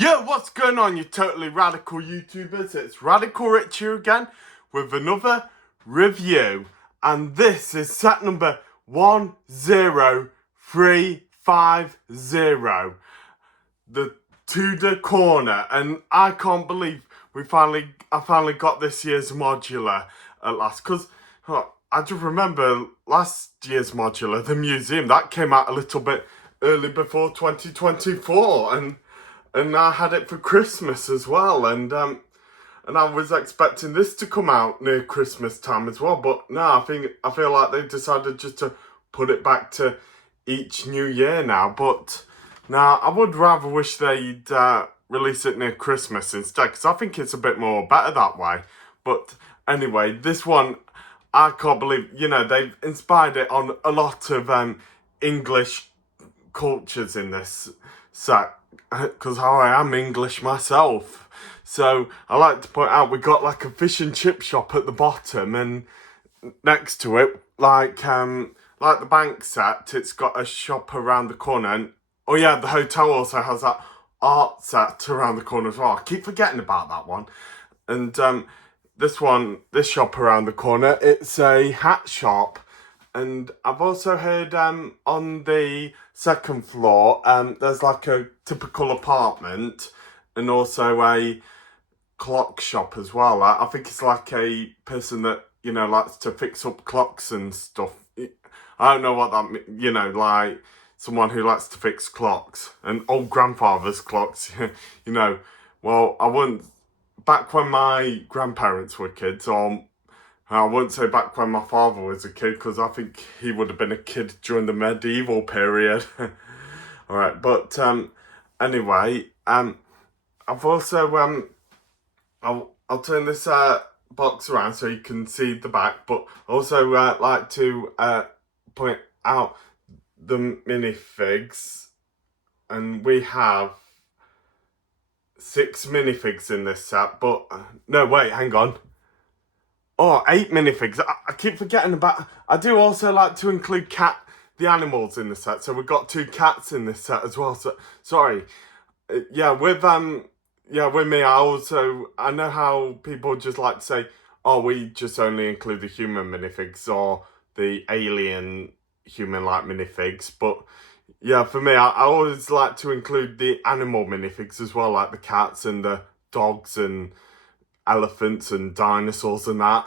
Yo, what's going on, you totally radical YouTubers? It's Radical Rich here again with another review. And this is set number 10350. The Tudor corner. And I can't believe I finally got this year's modular at last. Because I just remember last year's modular, the museum, that came out a little bit early before 2024. And I had it for Christmas as well, and I was expecting this to come out near Christmas time as well, but no, I feel like they decided just to put it back to each new year now. But now I would rather wish they'd release it near Christmas instead, because I think it's a bit more better that way. But anyway, this one, I can't believe, they've inspired it on a lot of English cultures in this set, because I am English myself. So I like to point out we got like a fish and chip shop at the bottom, and next to it, like the bank set, it's got a shop around the corner. And oh yeah, the hotel also has that art set around the corner as well. I keep forgetting about that one. And this shop around the corner, it's a hat shop. And I've also heard on the second floor, there's like a typical apartment and also a clock shop as well. I think it's like a person that, likes to fix up clocks and stuff. I don't know what that means, like someone who likes to fix clocks and old grandfather's clocks, Well, I wouldn't, back when my grandparents were kids, or I wouldn't say back when my father was a kid, because I think he would have been a kid during the medieval period. Alright, but anyway, I've also, I'll turn this box around so you can see the back, but also like to point out the minifigs, and we have 6 minifigs in this set, but no, wait, hang on. Oh, 8 minifigs. I keep forgetting about... I do also like to include the animals in the set. So we've got 2 cats in this set as well. So sorry. With me, I know how people just like to say, oh, we just only include the human minifigs or the alien human-like minifigs. But yeah, for me, I always like to include the animal minifigs as well, like the cats and the dogs and elephants and dinosaurs and that.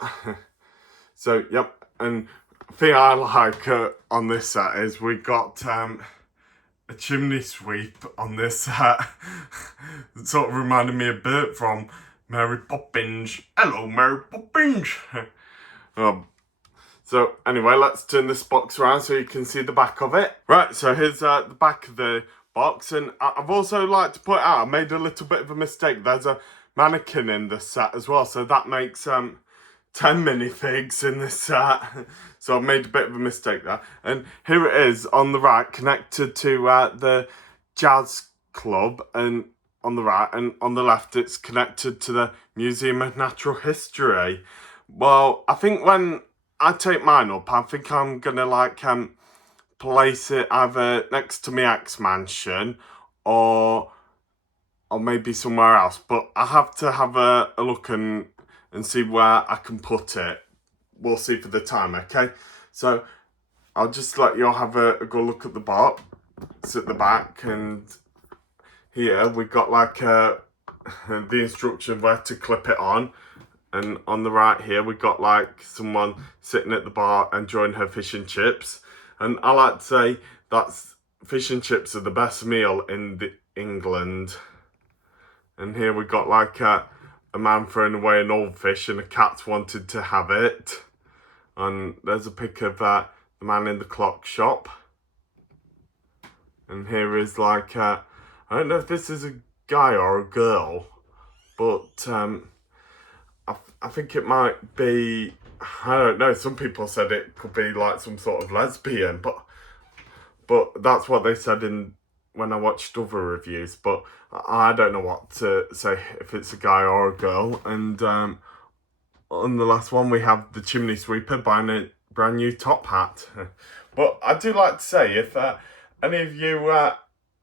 So yep, and the thing I like on this set is we got a chimney sweep on this set. It sort of reminded me of Bert from Mary Poppins. Hello, Mary Poppins. So anyway, let's turn this box around so you can see the back of it. Right, so here's the back of the box, and I've also like to point out I made a little bit of a mistake. There's a mannequin in this set as well, so that makes 10 minifigs in this set. So I've made a bit of a mistake there. And here it is on the right, connected to the jazz club, and on the right, and on the left it's connected to the Museum of Natural History. Well, I think when I take mine up, I think I'm gonna like place it either next to my ex-mansion or maybe somewhere else, but I have to have a look and see where I can put it. We'll see for the time, okay? So I'll just let you all have a good look at the box. It's at the back, and here we got like the instruction where to clip it on, and on the right here we got like someone sitting at the bar enjoying her fish and chips. And I like to say that's fish and chips are the best meal in England. And here we got like a man throwing away an old fish, and a cat wanted to have it. And there's a pic of the man in the clock shop. And here is like, I don't know if this is a guy or a girl, but I think it might be, I don't know, some people said it could be like some sort of lesbian, but that's what they said when I watched other reviews, but I don't know what to say if it's a guy or a girl. And on the last one we have the chimney sweeper buying a brand new top hat. But I do like to say, if any of you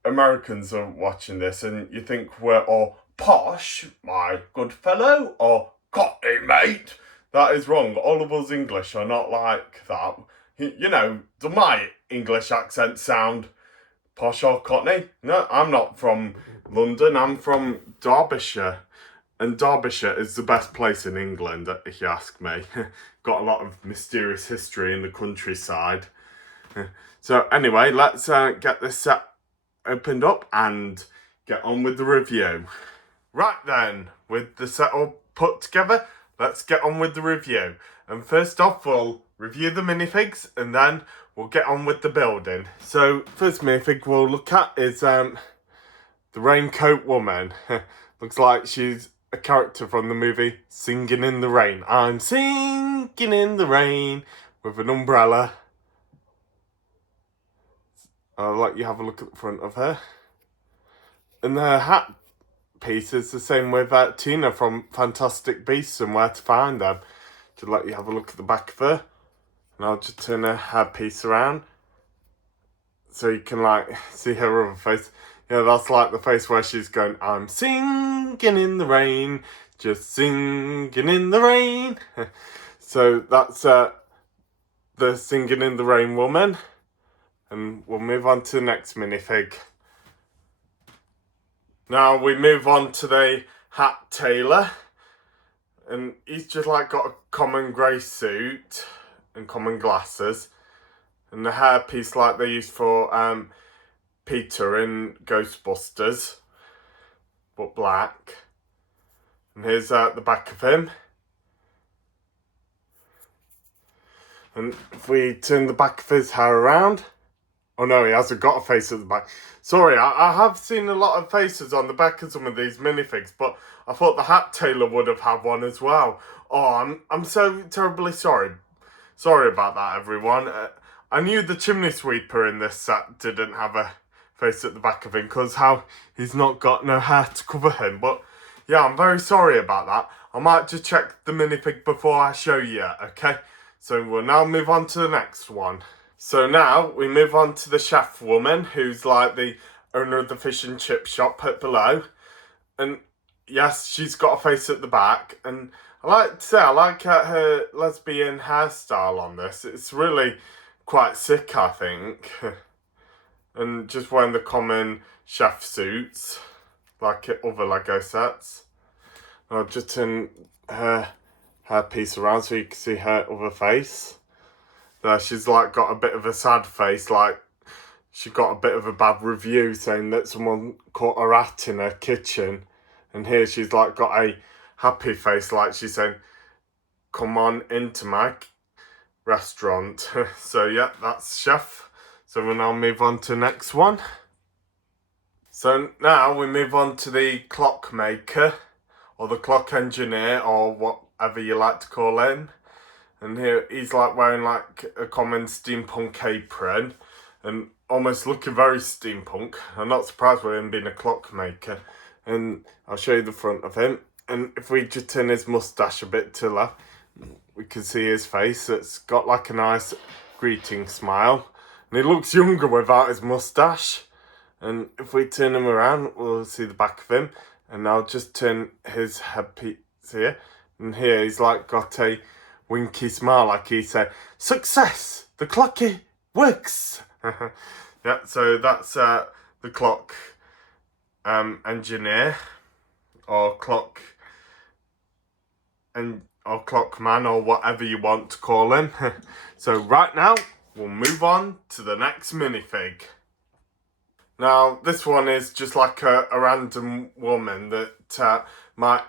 Americans are watching this and you think we're all posh, my good fellow, or cockney, mate. That is wrong. All of us English are not like that. You know, does my English accent sound posh or cockney? No, I'm not from London. I'm from Derbyshire. And Derbyshire is the best place in England, if you ask me. Got a lot of mysterious history in the countryside. So anyway, let's get this set opened up and get on with the review. Right then, with the set all put together, let's get on with the review. And first off, we'll review the minifigs and then we'll get on with the building. So, first minifig we'll look at is the Raincoat Woman. Looks like she's a character from the movie Singing in the Rain. I'm singing in the rain with an umbrella. I'll let you have a look at the front of her. And her hat piece is the same with Tina from Fantastic Beasts and Where to Find Them. To let you have a look at the back of her. And I'll just turn her head piece around so you can like see her other face. Yeah, that's like the face where she's going, I'm singing in the rain, just singing in the rain. So that's the Singing in the Rain woman. And we'll move on to the next minifig. Now we move on to the hat tailor. And he's just like got a common grey suit and common glasses. And the hairpiece like they used for Peter in Ghostbusters, but black. And here's the back of him. And if we turn the back of his hair around, oh no, he hasn't got a face at the back. Sorry, I have seen a lot of faces on the back of some of these minifigs, but I thought the hat tailor would have had one as well. Oh, I'm so terribly sorry. Sorry about that, everyone. I knew the chimney sweeper in this set didn't have a face at the back of him because how he's not got no hair to cover him. But yeah, I'm very sorry about that. I might just check the minifig before I show you, okay? So we'll now move on to the next one. So now we move on to the chef woman who's like the owner of the fish and chip shop at below. And yes, she's got a face at the back. And I like to say, I like her lesbian hairstyle on this. It's really quite sick, I think. And just wearing the common chef suits, like other Lego sets. I'll just turn her piece around so you can see her other face. There, she's like got a bit of a sad face, like she got a bit of a bad review saying that someone caught her hat in her kitchen. And here she's like got a happy face, like she's saying, come on into my restaurant. So yeah, that's chef. So we'll now move on to the next one. So now we move on to the clockmaker, or the clock engineer, or whatever you like to call him. And here he's like wearing like a common steampunk apron and almost looking very steampunk. I'm not surprised with him being a clockmaker. And I'll show you the front of him. And if we just turn his moustache a bit to the left, we can see his face. It's got like a nice greeting smile. And he looks younger without his moustache. And if we turn him around, we'll see the back of him. And I'll just turn his headpiece here. And here he's like got a winky smile, like he said, success! The clocky works! Yeah, so that's the clock engineer, or clock or clockman, or whatever you want to call him. So right now, we'll move on to the next minifig. Now, this one is just like a random woman that might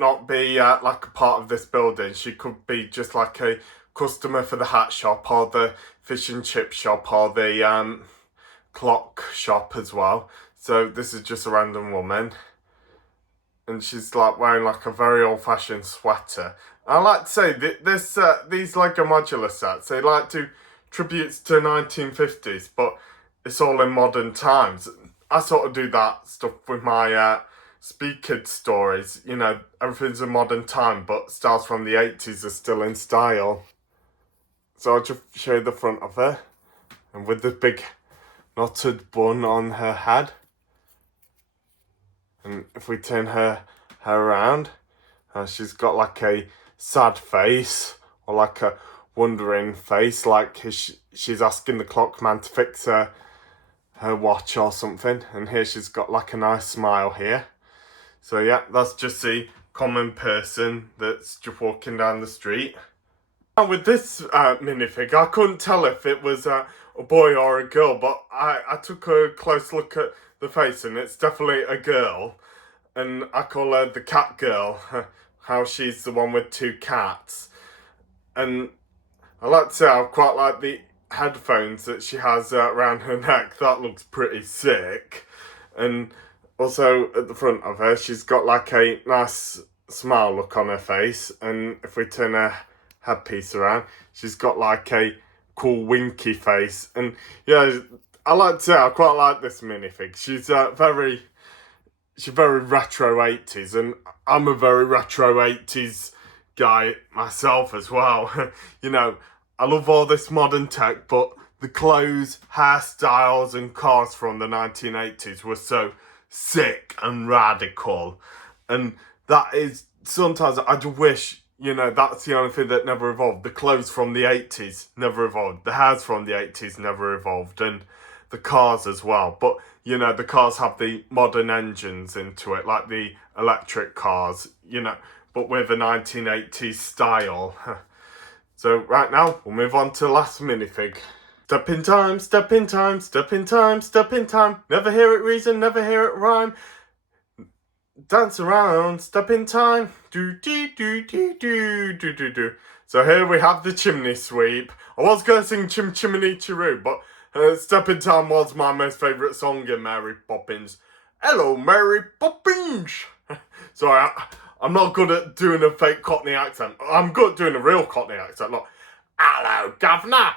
not be like a part of this building. She could be just like a customer for the hat shop, or the fish and chip shop, or the clock shop as well. So this is just a random woman. And she's like wearing like a very old-fashioned sweater. I like to say that these Lego modular sets, they like to tributes to 1950s, but it's all in modern times. I sort of do that stuff with my Speed Kids stories. You know, everything's in modern time, but styles from the 80s are still in style. So I'll just show you the front of her. And with the big knotted bun on her head. And if we turn her around, she's got like a sad face, or like a wondering face, like she's asking the clockman to fix her watch or something. And here she's got like a nice smile here. So yeah, that's just a common person that's just walking down the street. Now with this minifig, I couldn't tell if it was a boy or a girl, but I took a close look at the face and it's definitely a girl. And I call her the cat girl, how she's the one with 2 cats. And I like to say I quite like the headphones that she has around her neck. That looks pretty sick. And also at the front of her, she's got like a nice smile look on her face. And if we turn her headpiece around, she's got like a cool winky face. And yeah, I like to say I quite like this minifig. She's very retro 80s, and I'm a very retro 80s guy myself as well. You know, I love all this modern tech, but the clothes, hairstyles and cars from the 1980s were so sick and radical. And that is, sometimes I just wish, you know, that's the only thing that never evolved. The clothes from the 80s never evolved. The hairs from the 80s never evolved. And the cars as well. But, you know, the cars have the modern engines into it, like the electric cars, you know, but with a 1980s style. So right now, we'll move on to the last minifig. Step in time, step in time, step in time, step in time. Never hear it reason, never hear it rhyme. Dance around, step in time. Do, do, do, do, do, do, do, do. So here we have the chimney sweep. I was going to sing Chim Chimney Chiroo, but Step in Time was my most favourite song in Mary Poppins. Hello, Mary Poppins! Sorry, I'm not good at doing a fake Cockney accent. I'm good at doing a real Cockney accent. Like, hello, Governor!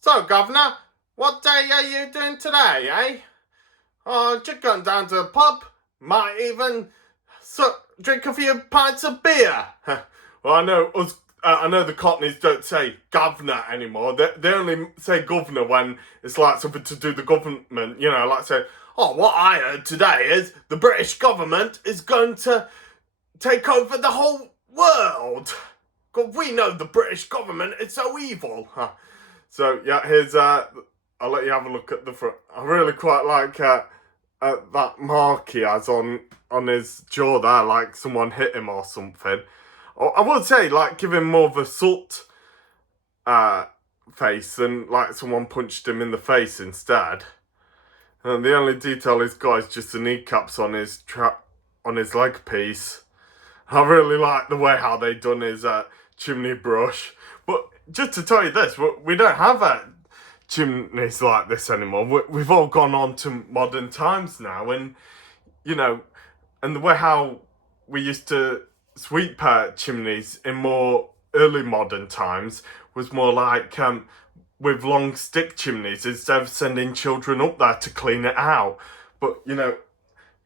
So, Governor, what day are you doing today, eh? Oh, just going down to the pub. Might even drink a few pints of beer. Well, I know the Cockneys don't say governor anymore. They only say governor when it's like something to do with the government. You know, like say, oh, what I heard today is the British government is going to take over the whole world. God, we know the British government is so evil. So, yeah, here's, I'll let you have a look at the front. I really quite like that mark he has on his jaw there, like someone hit him or something. I would say, like, give him more of a soot face than, like, someone punched him in the face instead. And the only detail he's got is just the kneecaps on his leg piece. I really like the way how they done his chimney brush. But just to tell you this, we don't have chimneys like this anymore. We've all gone on to modern times now. And, you know, and the way how we used to sweep chimneys in more early modern times was more like with long stick chimneys instead of sending children up there to clean it out. But, you know,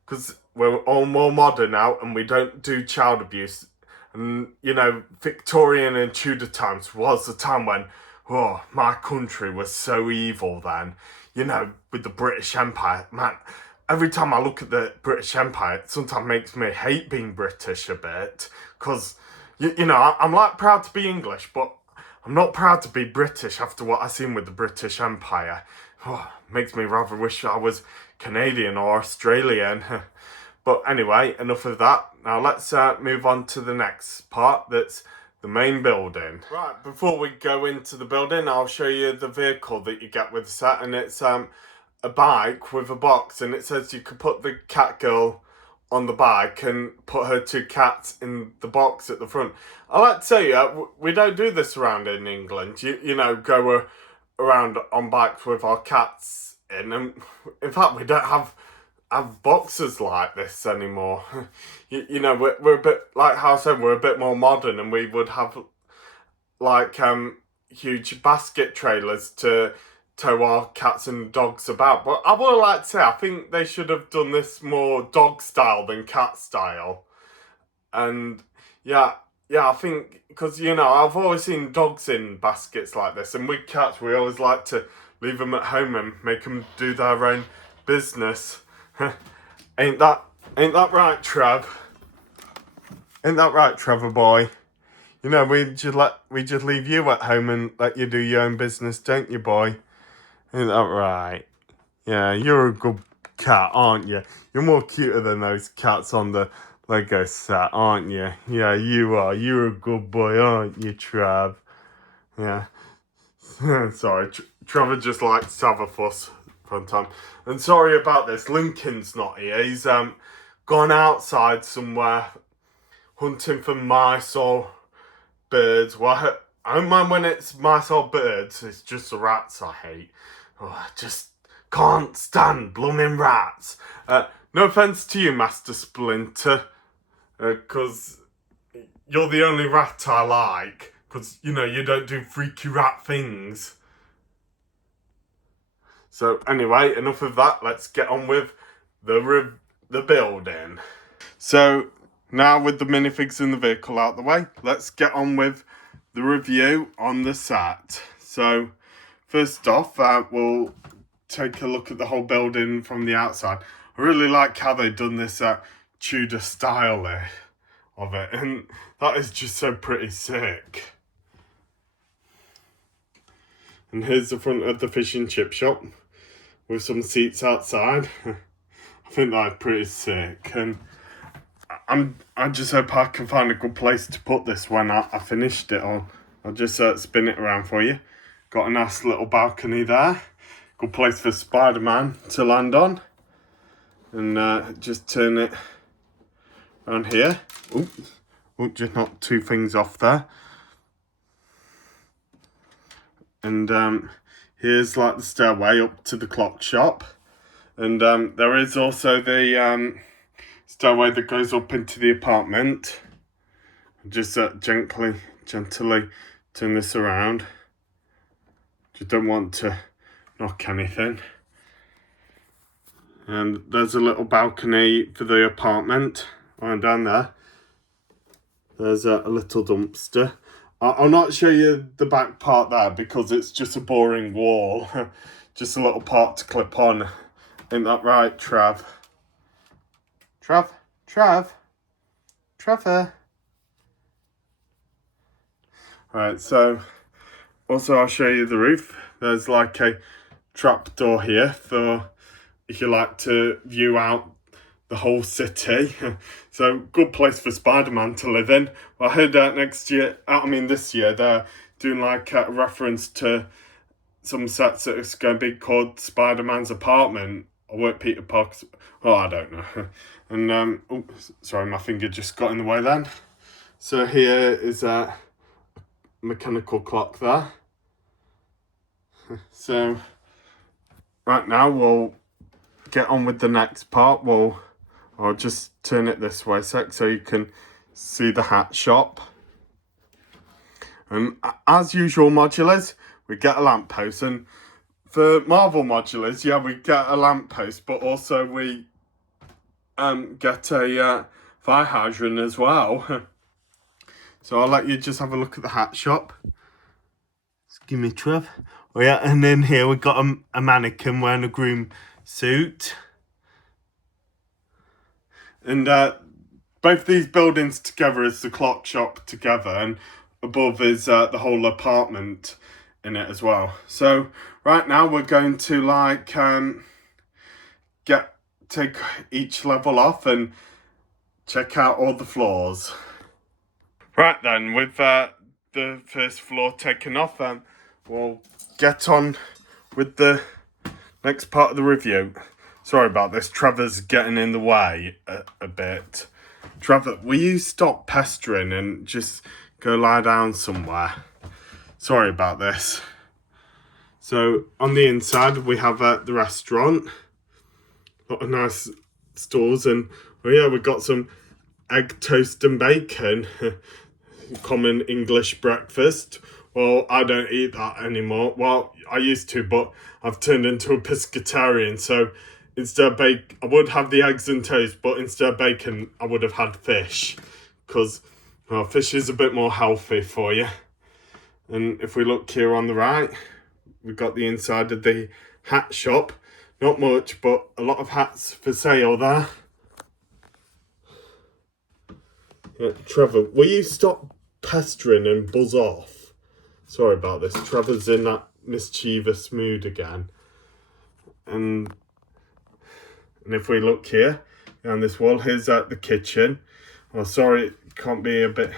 because we're all more modern now and we don't do child abuse. And, you know, Victorian and Tudor times was the time when, oh, my country was so evil then. You know, with the British Empire, man. Every time I look at the British Empire, it sometimes makes me hate being British a bit. Because, you know, I'm like proud to be English, but I'm not proud to be British after what I've seen with the British Empire. Oh, makes me rather wish I was Canadian or Australian. But anyway, enough of that. Now let's move on to the next part, that's the main building. Right, before we go into the building, I'll show you the vehicle that you get with the set, and it's a bike with a box, and it says you could put the cat girl on the bike and put her 2 cats in the box at the front. I like to say, we don't do this around in England. You know, go around on bikes with our cats in, and in fact, we don't have boxes like this anymore. You know, we're a bit, like how I said, we're a bit more modern, and we would have like huge basket trailers to tow our cats and dogs about. But I would like to say, I think they should have done this more dog style than cat style. And yeah, I think, because, you know, I've always seen dogs in baskets like this, and with cats we always like to leave them at home and make them do their own business. Ain't that right, Trev? Ain't that right, Trevor boy? You know, we just leave you at home and let you do your own business, don't you, boy? Ain't that right? Yeah, you're a good cat, aren't you? You're more cuter than those cats on the Lego set, aren't you? Yeah, you are. You're a good boy, aren't you, Trev? Yeah. Sorry, Trevor just likes to have a fuss from time. And sorry about this, Lincoln's not here. He's gone outside somewhere hunting for mice or birds. Well, I don't mind when it's mice or birds. It's just the rats I hate. Oh, I just can't stand blooming rats. No offence to you, Master Splinter, because you're the only rat I like. Because, you know, you don't do freaky rat things. So anyway, enough of that. Let's get on with the building. So now with the minifigs in the vehicle out the way, let's get on with the review on the set. So first off, we'll take a look at the whole building from the outside. I really like how they've done this Tudor style of it, and that is just so pretty sick. And here's the front of the fish and chip shop with some seats outside. I think that's pretty sick, and I just hope I can find a good place to put this when I finished it all. I'll just spin it around for you. Got a nice little balcony there. Good place for Spider-Man to land on. And just turn it around here. Oh, just knocked two things off there. And here's like the stairway up to the clock shop. And there is also the stairway that goes up into the apartment. Just gently turn this around. Just don't want to knock anything. And there's a little balcony for the apartment. Right down there. There's a little dumpster. I'll not show you the back part there because it's just a boring wall. Just a little part to clip on. Ain't that right, Trev? Trevor. Right, so also I'll show you the roof. There's like a trap door here for if you like to view out the whole city. So good place for Spider-Man to live in. Well, I heard this year they're doing like a reference to some sets that it's going to be called Spider-Man's apartment. Or work Peter Parker's. Oh, I don't know. And sorry, my finger just got in the way then. So here is a mechanical clock there. So right now we'll get on with the next part. I'll just turn it this way so you can see the hat shop. And as usual modulars, we get a lamppost. And for Marvel modulars, yeah, we get a lamppost, but also we get a fire hydrant as well. So I'll let you just have a look at the hat shop. Just give me Trev. Oh yeah, and then here we've got a mannequin wearing a groom suit. And both these buildings together is the clock shop together, and above is the whole apartment in it as well. So right now we're going to like take each level off and check out all the floors. Right then, with the first floor taken off, we'll get on with the next part of the review. Sorry about this, Trevor's getting in the way a bit. Trevor, will you stop pestering and just go lie down somewhere? Sorry about this. So on the inside we have the restaurant. A lot of nice stores, and oh yeah, we've got some egg toast and bacon. Common English breakfast. Well, I don't eat that anymore. Well, I used to, but I've turned into a pescatarian, so instead of bacon, I would have the eggs and toast, but instead of bacon, I would have had fish, because fish is a bit more healthy for you. And if we look here on the right, we've got the inside of the hat shop. Not much, but a lot of hats for sale there. Trevor, will you stop pestering and buzz off? Sorry about this. Trevor's in that mischievous mood again. And if we look here, on this wall, here's the kitchen. Oh, sorry, it can't be a bit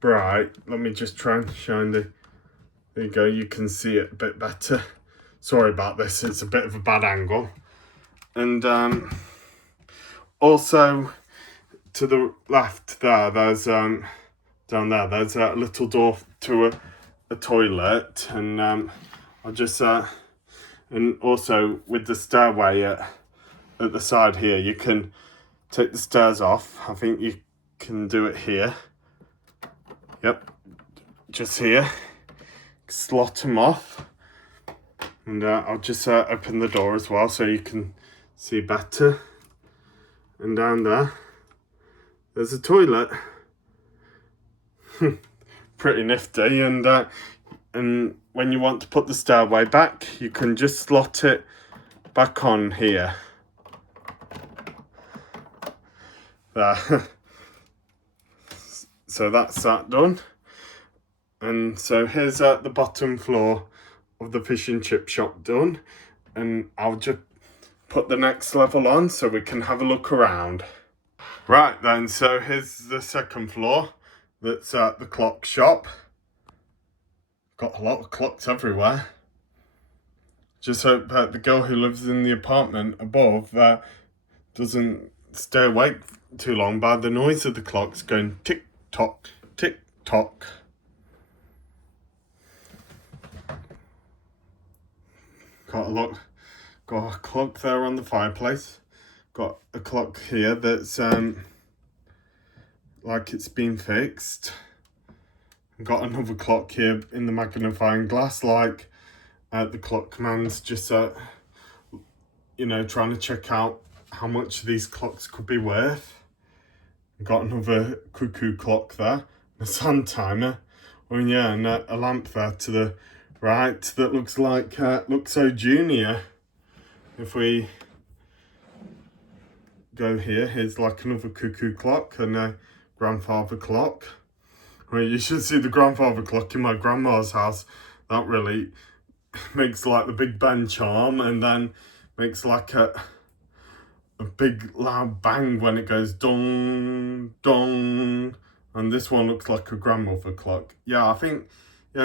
bright. Let me just try and shine the... There you go, you can see it a bit better. Sorry about this, it's a bit of a bad angle. And also, to the left there, there's down there, there's a little door to a toilet. And I'll just... and also, with the stairway at the side here, you can take the stairs off. I think you can do it here. Yep, just here. Slot them off. And I'll just open the door as well so you can see better. And down there, there's a toilet. Pretty nifty. And when you want to put the stairway back, you can just slot it back on here. There. So that's that done. And so here's the bottom floor of the fish and chip shop done. And I'll just put the next level on so we can have a look around. Right then, so here's the second floor. That's the clock shop. Got a lot of clocks everywhere. Just hope that the girl who lives in the apartment above doesn't stay awake too long by the noise of the clocks going tick tock, tick tock. Got a clock there on the fireplace. Got a clock here that's like it's been fixed. Got another clock here in the magnifying glass, like the clock man's just you know, trying to check out how much these clocks could be worth. Got another cuckoo clock there, a sun timer. Oh yeah, and a lamp there to the right that looks like Luxo Junior. If we go here, here's like another cuckoo clock and a grandfather clock. Well, you should see the grandfather clock in my grandma's house. That really makes like the Big Ben charm, and then makes like a big loud bang when it goes dong, dong. And this one looks like a grandmother clock. Yeah, I think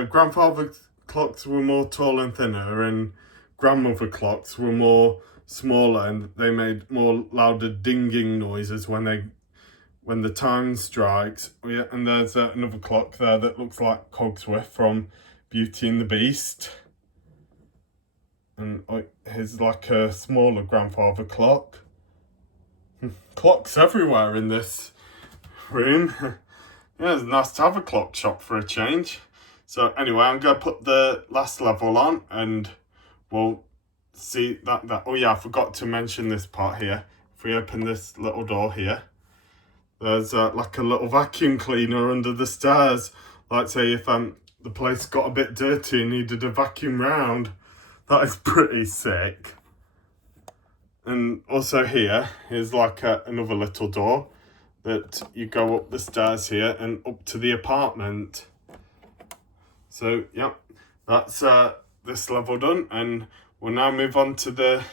grandfather clocks were more tall and thinner, and grandmother clocks were more smaller, and they made more louder dinging noises when the time strikes. Oh, yeah, and there's another clock there that looks like Cogsworth from Beauty and the Beast. And here's like a smaller grandfather clock. Clocks everywhere in this room. Yeah, it's nice to have a clock shop for a change. So anyway, I'm going to put the last level on and we'll see that. Oh yeah, I forgot to mention this part here. If we open this little door here, there's like a little vacuum cleaner under the stairs. Like say if the place got a bit dirty and needed a vacuum round. That is pretty sick. And also here's like another little door that you go up the stairs here and up to the apartment. So yeah, that's this level done, and we'll now move on to the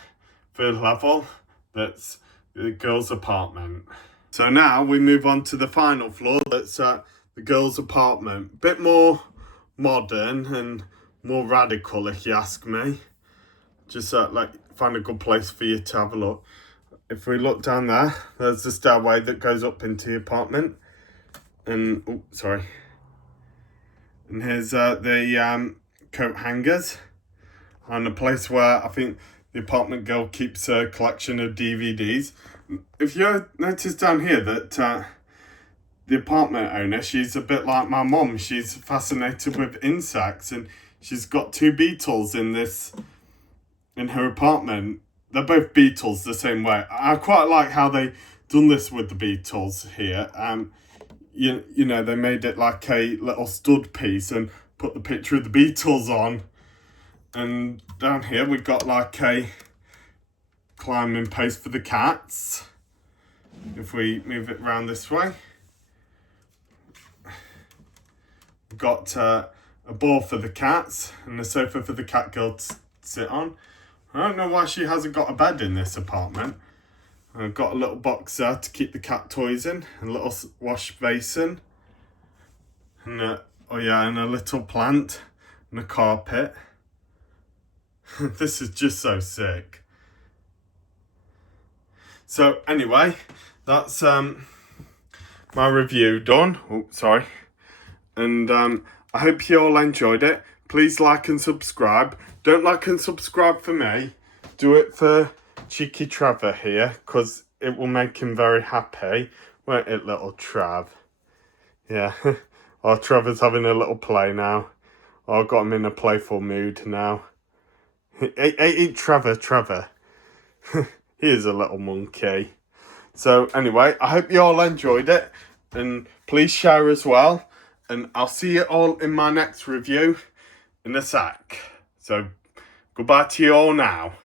third level. That's the girls' apartment. So now we move on to the final floor. That's the girls' apartment. Bit more modern and more radical, if you ask me. Just like find a good place for you to have a look. If we look down there, there's the stairway that goes up into the apartment. And oh, sorry. And here's the coat hangers, and a place where I think the apartment girl keeps a collection of DVDs. If you notice down here that the apartment owner, she's a bit like my mum. She's fascinated with insects, and she's got 2 beetles in her apartment. They're both beetles the same way. I quite like how they done this with the beetles here. You know, they made it like a little stud piece and put the picture of the beetles on. And down here we've got like a climbing post for the cats. If we move it around this way, we've got a ball for the cats and a sofa for the cat girl to sit on. I don't know why she hasn't got a bed in this apartment. I've got a little box there to keep the cat toys in, a little wash basin, and and a little plant and a carpet. This is just so sick. So anyway, that's my review done. Oh, sorry. And I hope you all enjoyed it. Please like and subscribe. Don't like and subscribe for me. Do it for cheeky Trevor here, because it will make him very happy. Won't it, little Trav? Yeah. Oh, Trevor's having a little play now. Oh, I've got him in a playful mood now. Hey, Trevor. He is a little monkey. So anyway, I hope you all enjoyed it. And please share as well. And I'll see you all in my next review in a sec. So goodbye to you all now.